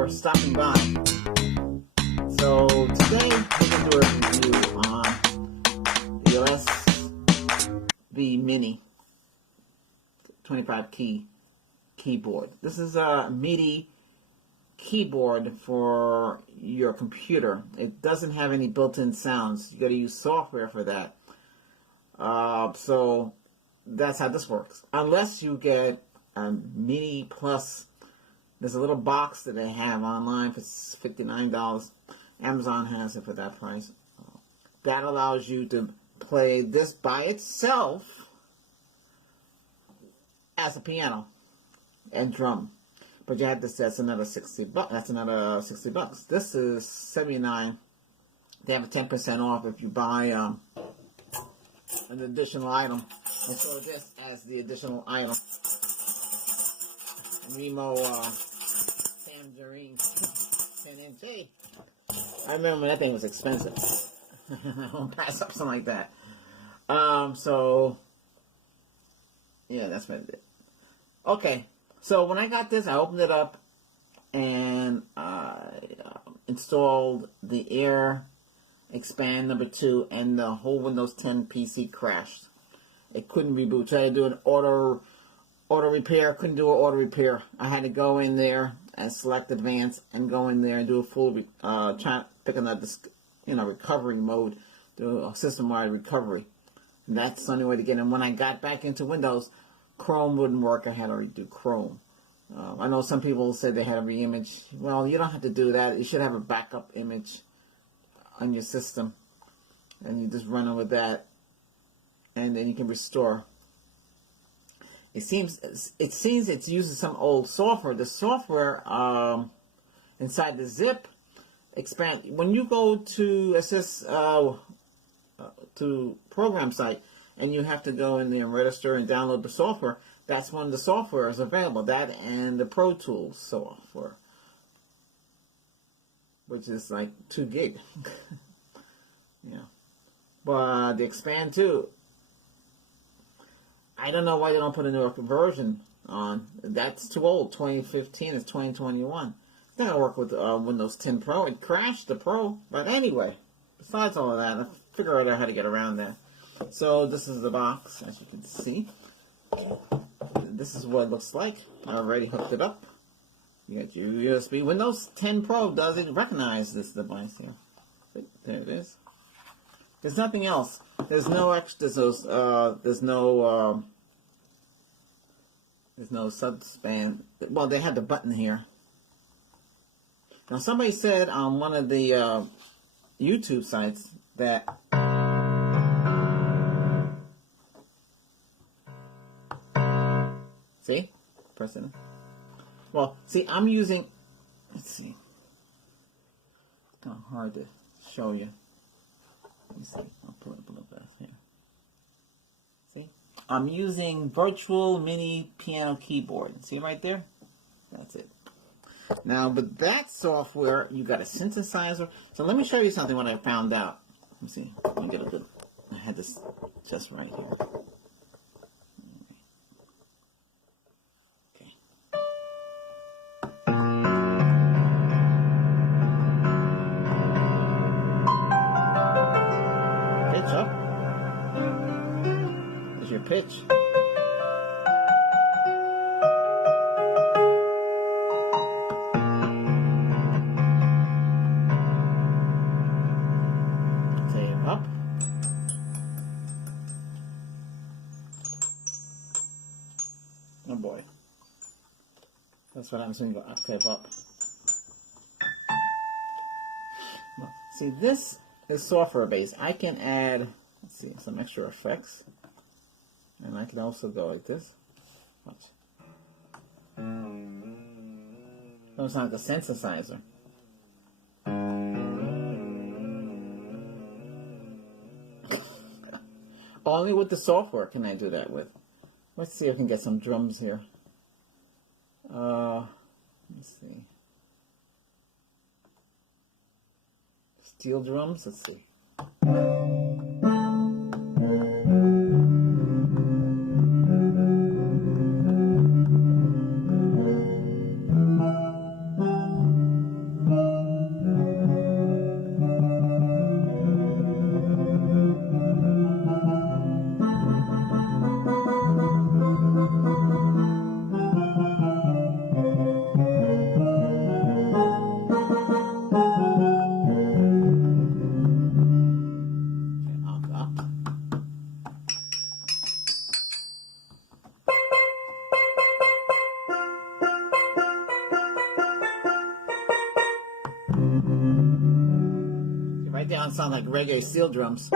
for stopping by. So today we're going to do a review on the LSB Mini 25 key keyboard. This is a MIDI keyboard for your computer. It doesn't have any built-in sounds. You got to use software for that. So that's how this works. Unless you get a Mini Plus. There's a little box that they have online for $59. Amazon has it for that price. That allows you to play this by itself as a piano and drum. But you have this. That's another $60. That's another $60. This is $79. They have a 10% off if you buy an additional item. And so this as the additional item. Remo Tangerine 10 I remember that thing was expensive. I won't pass up something like that. So yeah, that's what I did. Okay, so when I got this, I opened it up and I installed the Air Expand number 2, and the whole Windows 10 PC crashed. It couldn't reboot. Tried to do an auto repair, couldn't do an auto repair. I had to go in there and select advanced and go in there and do a full, try picking up this, recovery mode, do a system-wide recovery. And that's the only way to get in. When I got back into Windows, Chrome wouldn't work. I had to redo Chrome. I know some people said they had a re-image. Well, you don't have to do that. You should have a backup image on your system, and you just run it with that, and then you can restore. It seems it's using some old software. The software inside the zip expand. When you go to to program site and you have to go in there and register and download the software, that's when the software is available. That and the Pro Tools software, which is like 2 gig. Yeah, but the Expand 2. I don't know why they don't put a newer version on. That's too old. 2015 is 2021. It's not going to work with Windows 10 Pro. It crashed the Pro. But anyway, besides all of that, I figured out how to get around that. So this is the box, as you can see. This is what it looks like. I already hooked it up. You got your USB. Windows 10 Pro doesn't recognize this device here. There it is. There's nothing else. There's no extras. There's no subspan. Well, they had the button here. Now, somebody said on one of the YouTube sites that see, person. Well, see, I'm using. Let's see. It's kind of hard to show you. Let me see. I'll pull it up a little bit here. See? I'm using Virtual Mini Piano Keyboard. See right there? That's it. Now, with that software, you got a synthesizer. So let me show you something what I found out. Let me see. Let me get a good. I had this just right here. Okay. Pitch up. There's your pitch. Octave up. Oh boy. That's what I'm saying. Go octave up. See, this is software based. I can add, let's see, some extra effects, and I can also go like this. Watch. It's like a synthesizer. Only with the software can I do that with. Let's see if I can get some drums here. Let's see. Steel drums, let's see. breakdown sound like reggae steel drums.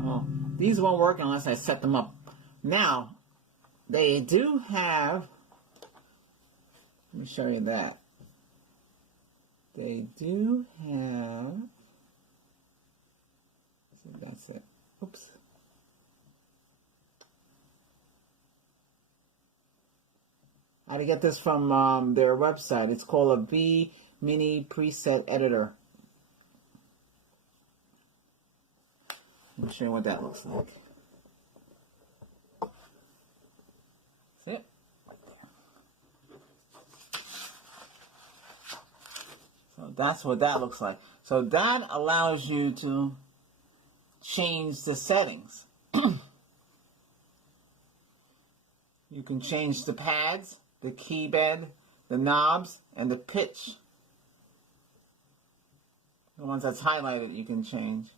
Oh, these won't work unless I set them up. Now, they do have, let me show you that. They do have, so that's it. Oops. I had to get this from their website. It's called a B Mini Preset Editor. Let me show you what that looks like. See it? So that's what that looks like. So that allows you to change the settings. You can change the pads, the key bed, the knobs, and the pitch. The ones that's highlighted you can change.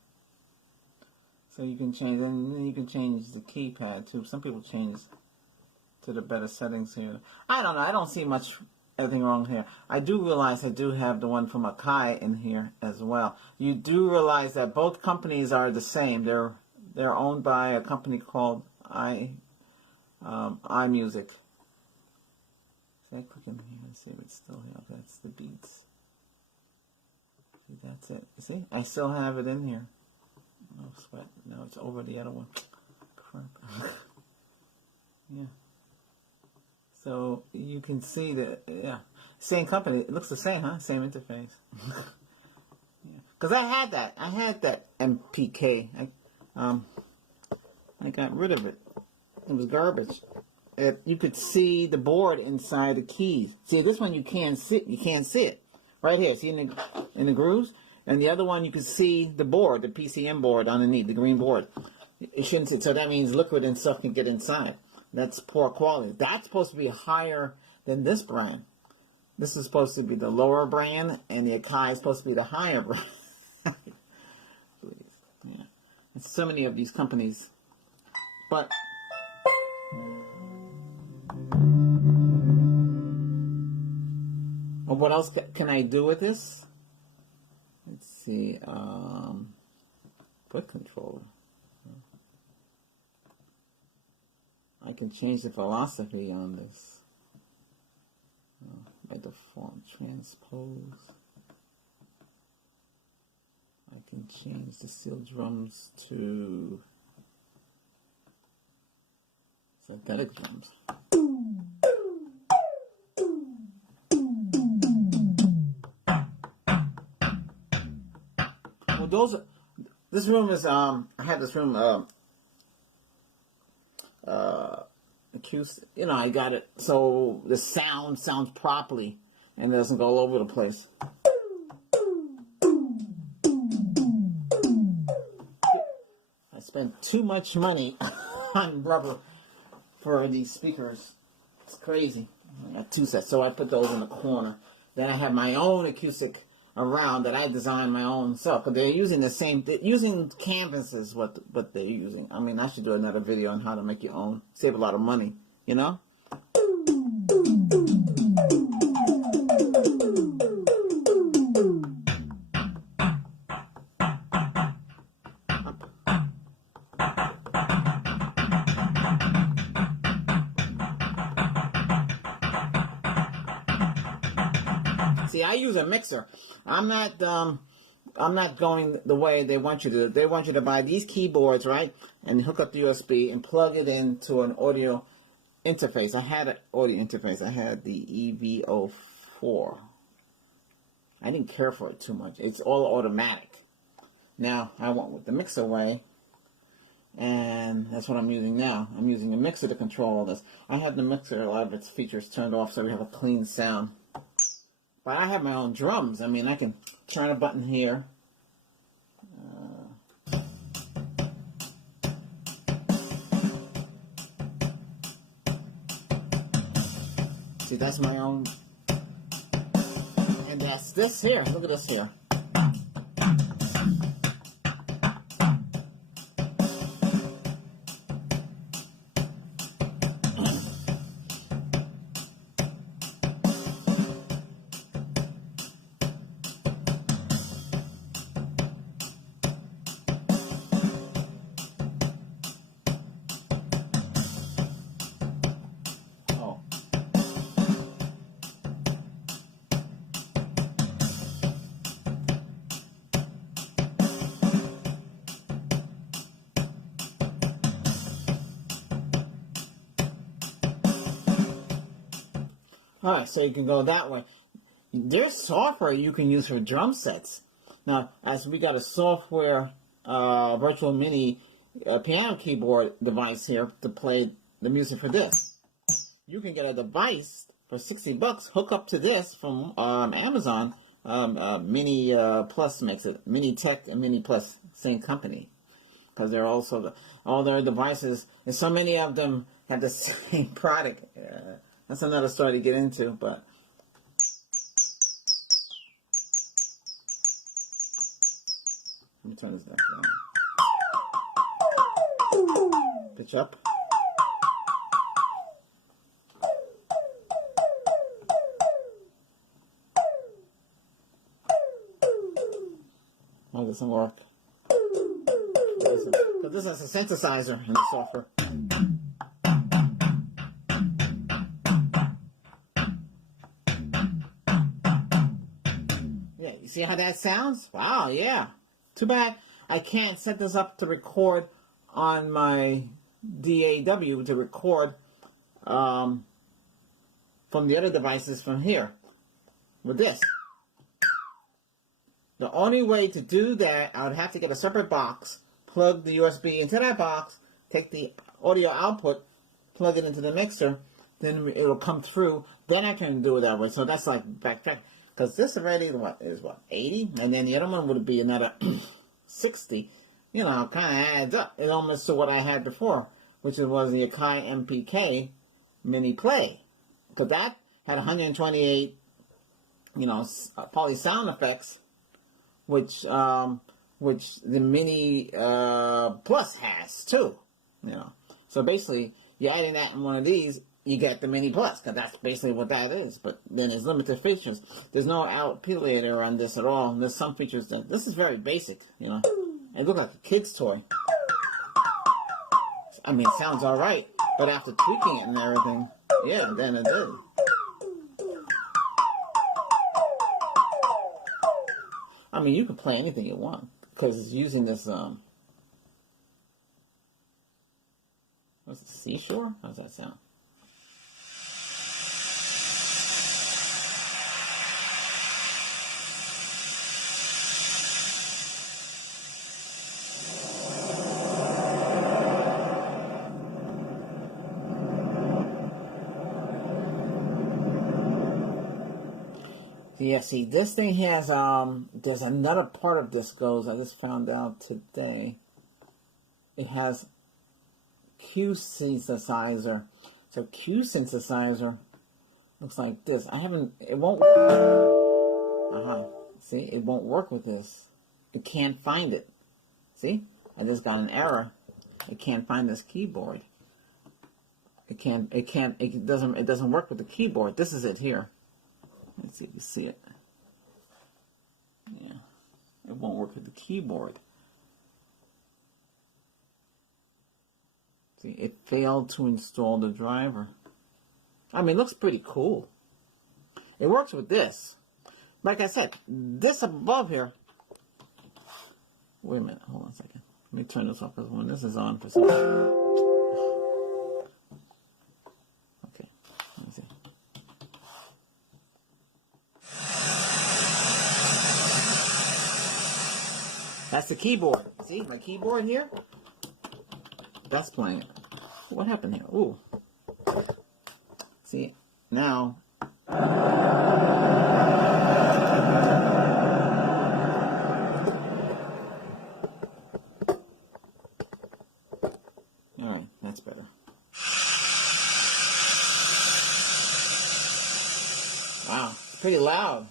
So you can change, and then you can change the keypad too. Some people change to the better settings here. I don't know. I don't see much anything wrong here. I do realize I do have the one from Akai in here as well. You do realize that both companies are the same. They're owned by a company called iMusic. See, I click in here and see if it's still here. That's the Beats. See, that's it. See, I still have it in here. No sweat. Now it's over the other one. Crap. Yeah. So you can see that, yeah, same company. It looks the same, huh? Same interface. Because I had that MPK. I got rid of it. It was garbage. You could see the board inside the keys. See, this one you can't see. You can't see it. Right here. See in the grooves. And the other one you can see the board, the PCM board underneath, the green board. It shouldn't see. So that means liquid and stuff can get inside. That's poor quality. That's supposed to be higher than this brand. This is supposed to be the lower brand, and the Akai is supposed to be the higher brand. Yeah. And so many of these companies. But what else can I do with this? Let's see. Foot controller. I can change the philosophy on this. By default, transpose. I can change the steel drums to synthetic drums. Well, this room is, I had this room, acoustic, I got it so the sound sounds properly and doesn't go all over the place. I spent too much money on rubber for these speakers. It's crazy. I got 2 sets, so I put those in the corner. Then I have my own acoustic around that I designed my own self. But they're using the same, using canvases, what they're using. I mean, I should do another video on how to make your own. Save a lot of money, you know? See, I use a mixer. I'm not going the way they want you to. They want you to buy these keyboards, right? And hook up the USB and plug it into an audio interface. I had an audio interface. I had the EV04. I didn't care for it too much. It's all automatic. Now, I went with the mixer way. And that's what I'm using now. I'm using a mixer to control all this. I have the mixer, a lot of its features turned off so we have a clean sound. But I have my own drums. I mean, I can turn a button here. See, that's my own. And that's this here. Look at this here. Alright, so you can go that way. There's software you can use for drum sets. Now, as we got a software virtual mini piano keyboard device here to play the music for this. You can get a device for $60, hook up to this from Amazon. Mini Plus makes it. Mini Tech and Mini Plus, same company. Because they're also, all their devices, and so many of them have the same product. That's another story to get into, but. Let me turn this down. Pitch up. Oh, it doesn't work. But this is a synthesizer in the software. Yeah, you see how that sounds? Wow, yeah. Too bad I can't set this up to record on my DAW to record from the other devices from here with this. The only way to do that, I would have to get a separate box, plug the USB into that box, take the audio output, plug it into the mixer, then it'll come through. Then I can do it that way. So that's like backtrack. Because this already is 80? And then the other one would be another 60. You know, kind of adds up. It almost to what I had before, which was the Akai MPK Mini Play. Because that had 128, you know, poly sound effects, which the Mini Plus has too, you know. So basically, you add in that in one of these, you get the Mini Plus, because that's basically what that is. But then there's limited features. There's no outpillator on this at all. And there's some features that this is very basic, you know. It looks like a kid's toy. I mean, it sounds all right, but after tweaking it and everything, yeah, then it did. I mean, you can play anything you want, because it's using this, what's it, Seashore? How does that sound? Yeah, see, this thing has, there's another part of this goes, I just found out today. It has Q synthesizer. So Q synthesizer looks like this. It won't work. See, it won't work with this. It can't find it. See, I just got an error. It can't find this keyboard. It doesn't work with the keyboard. This is it here. Let's see if you see it. Yeah, it won't work with the keyboard. See, it failed to install the driver. I mean, it looks pretty cool. It works with this. Like I said, this above here. Wait a minute, hold on a second. Let me turn this off because when this is on for some reason. Okay, let me see. That's the keyboard. See my keyboard here? That's playing it. What happened here? Ooh. See, now. Alright, that's better. Wow, it's pretty loud.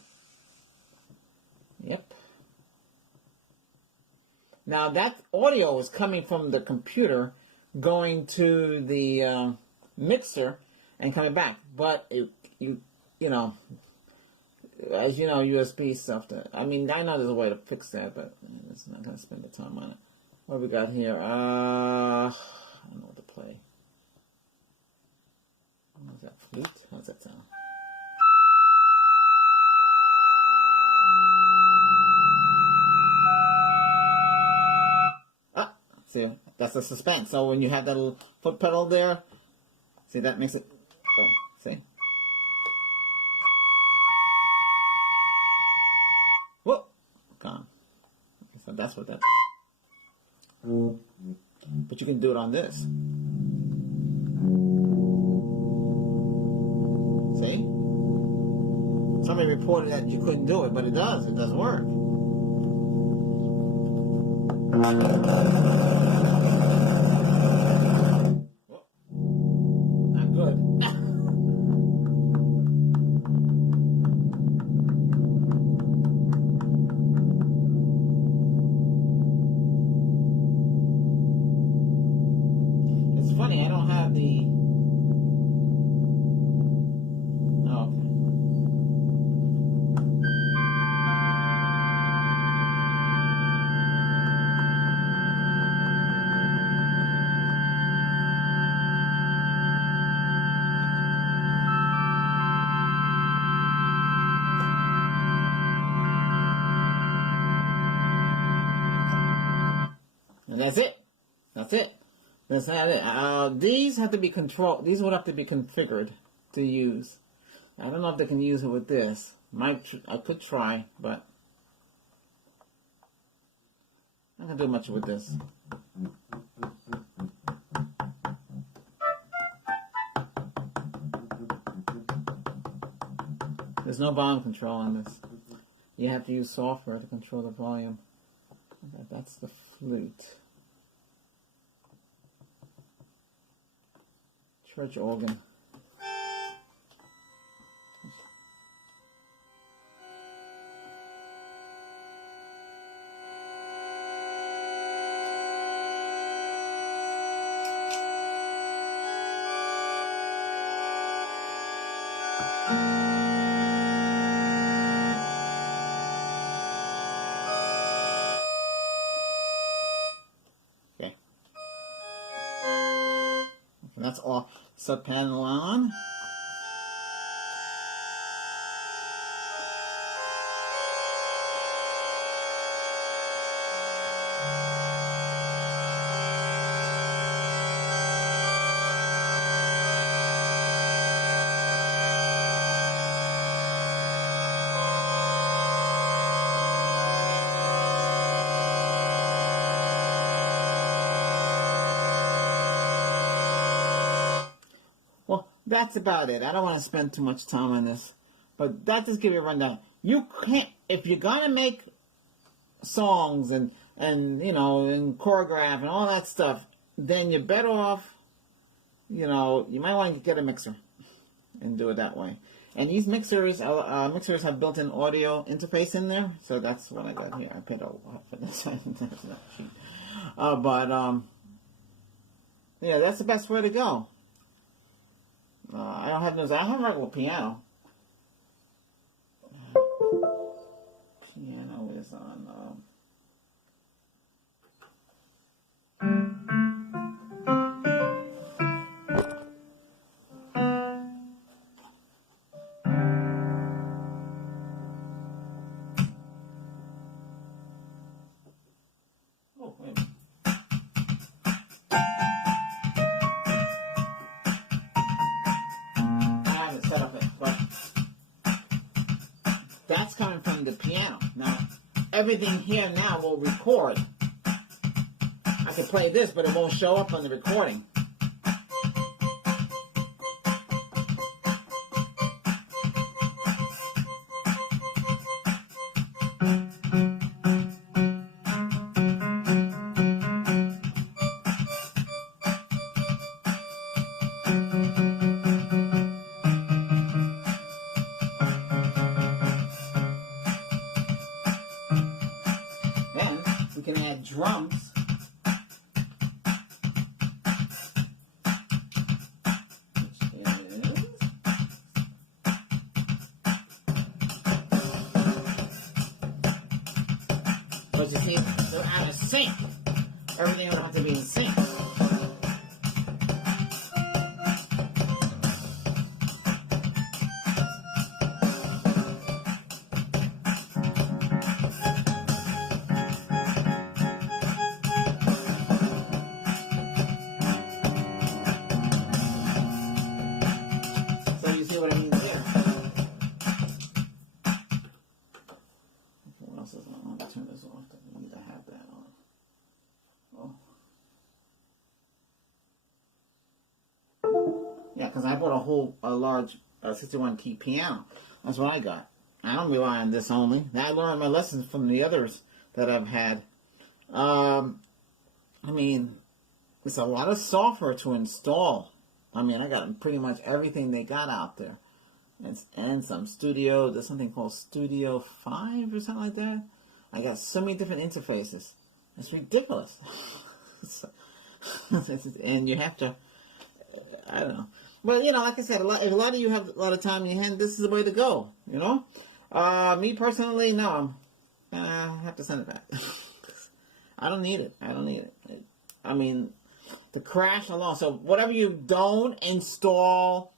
Yep. Now that audio is coming from the computer, going to the mixer, and coming back. But you know, as you know, USB stuff. I mean, I know there's a way to fix that, but it's not gonna spend the time on it. What we got here? I don't know what to play. What's that? Flute? How's that sound? See, that's the suspense. So when you have that little foot pedal there, see, that makes it go. See? that's what that. But you can do it on this. See? Somebody reported that you couldn't do it, but it does. It does work. Not good. It's funny, I don't have the... Oh, okay. And that's it. That's it. That's not it. These have to be controlled. These would have to be configured to use. I don't know if they can use it with this. I could try, but I'm not gonna do much with this. There's no volume control on this. You have to use software to control the volume. Okay, that's the flute. Church organ. Okay. And that's all. Sub panel on. Well, that's about it. I don't want to spend too much time on this, but that just give you a rundown. You can't, if you're gonna make songs and you know, and choreograph and all that stuff, then you're better off, you know, you might want to get a mixer and do it that way. And these mixers have built-in audio interface in there, so that's what I got here. I paid for this. Yeah, that's the best way to go. I don't have those. I have a regular piano. Piano is on. Oh, wait a minute. Set up it, but that's coming from the piano. Now, everything here now will record. I can play this, but it won't show up on the recording. We can add drums. But you see, they're out of sync. Everything will have to be in sync. What I mean there. Okay, what else is on? Let me turn this off. I need to have that. large 61 key piano. That's what I got. I don't rely on this only. I learned my lessons from the others that I've had. I mean, it's a lot of software to install. I mean, I got pretty much everything they got out there. And some Studio, there's something called Studio 5 or something like that. I got so many different interfaces. It's ridiculous. And you have to, I don't know. But, you know, like I said, if a lot of you have a lot of time in your hand, this is the way to go, you know? Me personally, no. I have to send it back. I don't need it. I don't need it. I mean, the crash alone. So whatever you don't install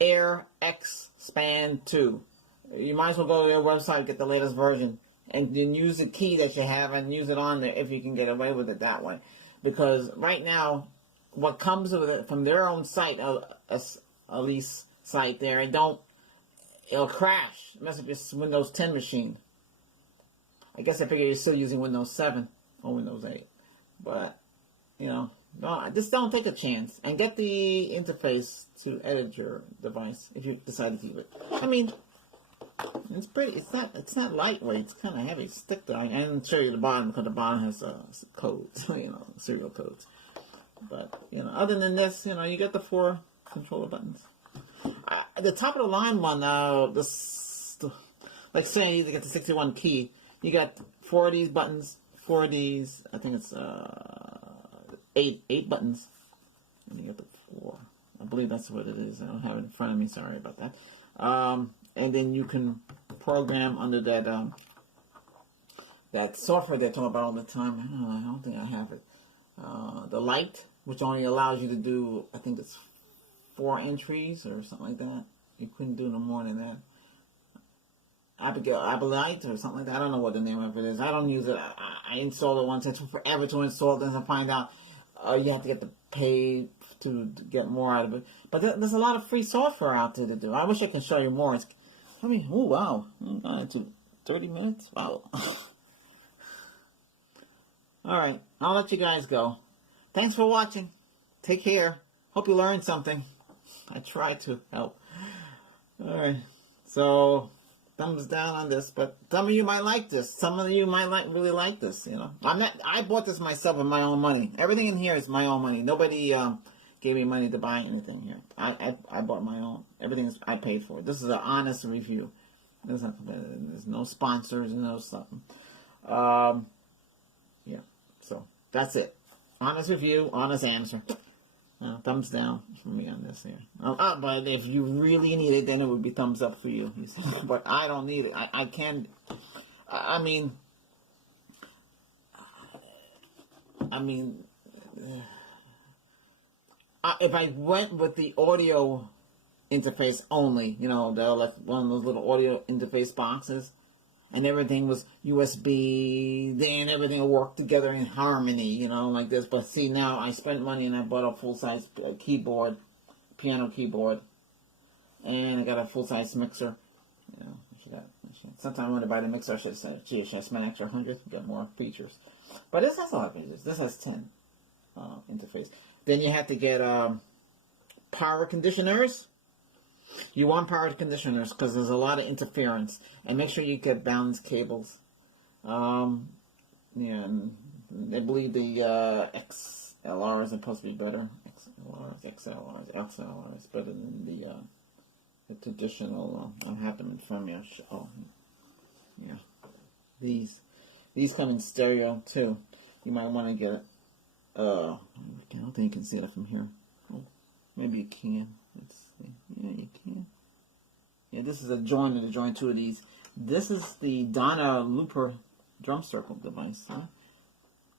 Air Xpand 2, you might as well go to their website, get the latest version, and then use the key that you have and use it on there if you can get away with it that way. Because right now, what comes with it from their own site, Elise site there, it'll crash. Mess up your Windows 10 machine. I guess I figure you're still using Windows 7 or Windows 8. But, you know, no, just don't take a chance. And get the interface to edit your device if you decide to keep it. I mean, it's pretty, it's not lightweight, it's kind of heavy. Stick there. And show you the bottom because the bottom has codes, you know, serial codes. But, you know, other than this, you know, you got the 4 controller buttons. The top of the line one, like saying you get the 61 key, you got 4 of these buttons, 4 of these, I think it's 8 buttons. And you got the 4. I believe that's what it is. I don't have it in front of me, sorry about that. And then you can program under that that software they're talking about all the time. I don't think I have it. The light, which only allows you to do, I think it's 4 entries or something like that. You couldn't do no more than that. Abelite or something like that. I don't know what the name of it is. I don't use it. I installed it once. It took forever to install it, and I find out you have to get the pay to get more out of it. But there's a lot of free software out there to do. I wish I could show you more. Oh wow, 30 minutes. Wow. All right, I'll let you guys go. Thanks for watching. Take care. Hope you learned something. I try to help. All right, so thumbs down on this, but some of you might like this. Some of you might really like this. You know, I bought this myself with my own money. Everything in here is my own money. Nobody gave me money to buy anything here. I bought my own. Everything is I paid for it. This is an honest review. There's no sponsors, no something. Yeah. So that's it. Honest review, honest answer. Thumbs down for me on this here. But if you really need it, then it would be thumbs up for you. But I don't need it. I can. I mean. If I went with the audio interface only, you know, one of those little audio interface boxes, and everything was USB, then everything will work together in harmony, you know, like this. But see, now I spent money and I bought a full-size keyboard, piano keyboard, and I got a full-size mixer. You know, sometimes when I buy the mixer, I should spend an extra 100 to get more features. But this has a lot of features. This has 10 interface. Then you have to get power conditioners. You want power conditioners because there's a lot of interference. And make sure you get balanced cables. Yeah, and I believe the XLR is supposed to be better. XLR is better than the traditional. I have them in front of me. Oh, yeah. These come in stereo too. You might want to get it. I don't think you can see it from here. Oh, maybe you can. Let's see. Yeah, you can. Yeah, this is a joint to join 2 of these. This is the Donna Looper drum circle device. Huh?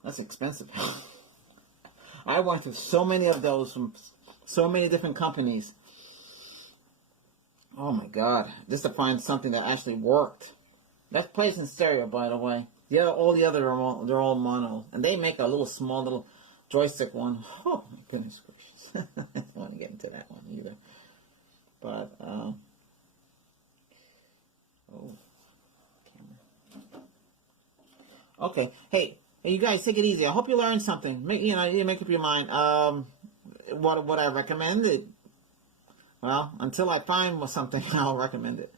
That's expensive. I went through so many of those from so many different companies. Oh my God! Just to find something that actually worked. That plays in stereo, by the way. All the other they're all mono, and they make a small little joystick one. Oh my goodness gracious! I don't want to get into that one either. But camera. Okay, hey, you guys, take it easy. I hope you learned something. You make up your mind. What I recommend? Well, until I find something, I'll recommend it.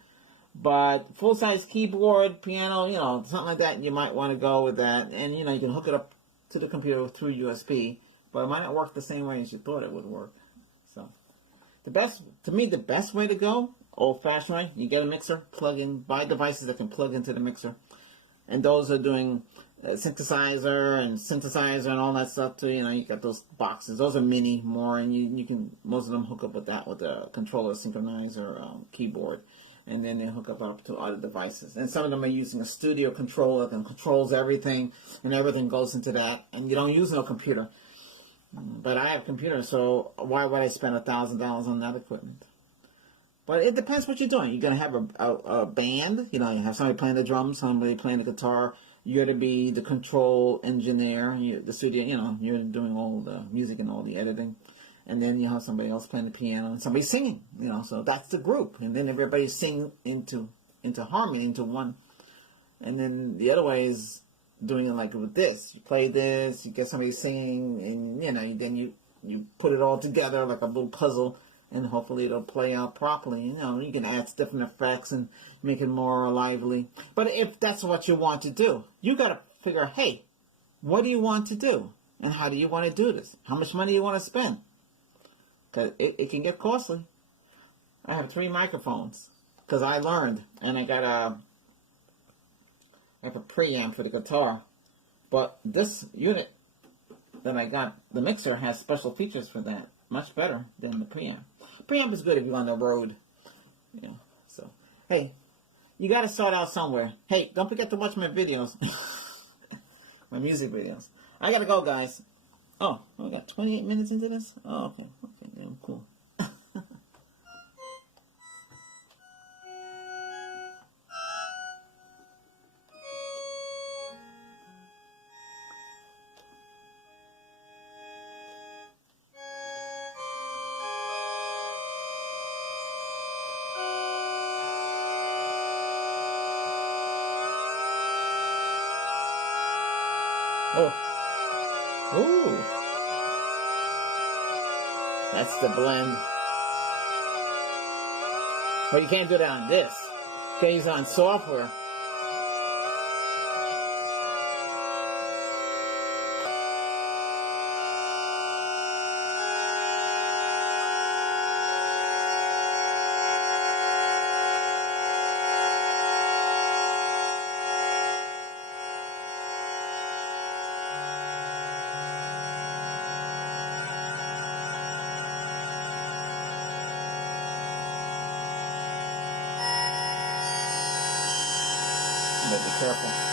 But full-size keyboard, piano, something like that, you might want to go with that. And, you can hook it up to the computer through USB, but it might not work the same way as you thought it would work. So, the best way to go, old-fashioned way, you get a mixer, plug in, buy devices that can plug into the mixer. And those are doing synthesizer and all that stuff too. You got those boxes. Those are mini more, and you can, most of them hook up with that, with a controller, synchronizer, keyboard. And then they hook up to other devices. And some of them are using a studio controller that controls everything, and everything goes into that. And you don't use no computer. But I have a computer, so why would I spend $1,000 on that equipment? But it depends what you're doing. You're going to have a band. You have somebody playing the drums, somebody playing the guitar. You're going to be the control engineer, the studio, you're doing all the music and all the editing. And then you have somebody else playing the piano and somebody singing, so that's the group. And then everybody sing into harmony, into one. And then the other way is doing it like with this. You play this, you get somebody singing, and, then you put it all together like a little puzzle, and hopefully it'll play out properly. You can add different effects and make it more lively. But if that's what you want to do, you got to figure, hey, what do you want to do? And how do you want to do this? How much money do you want to spend? Because it can get costly. I have 3 microphones because I learned, and I have a preamp for the guitar. But this unit that I got, the mixer, has special features for that. Much better than the preamp. Preamp is good if you're on the road. So, hey, you got to start out somewhere. Hey, don't forget to watch my videos. My music videos. I got to go, guys. Oh, we got 28 minutes into this? Oh, okay. Okay, yeah, cool. Oh. Ooh. That's the blend. Well, you can't do that on this. You can use it on software. But be careful.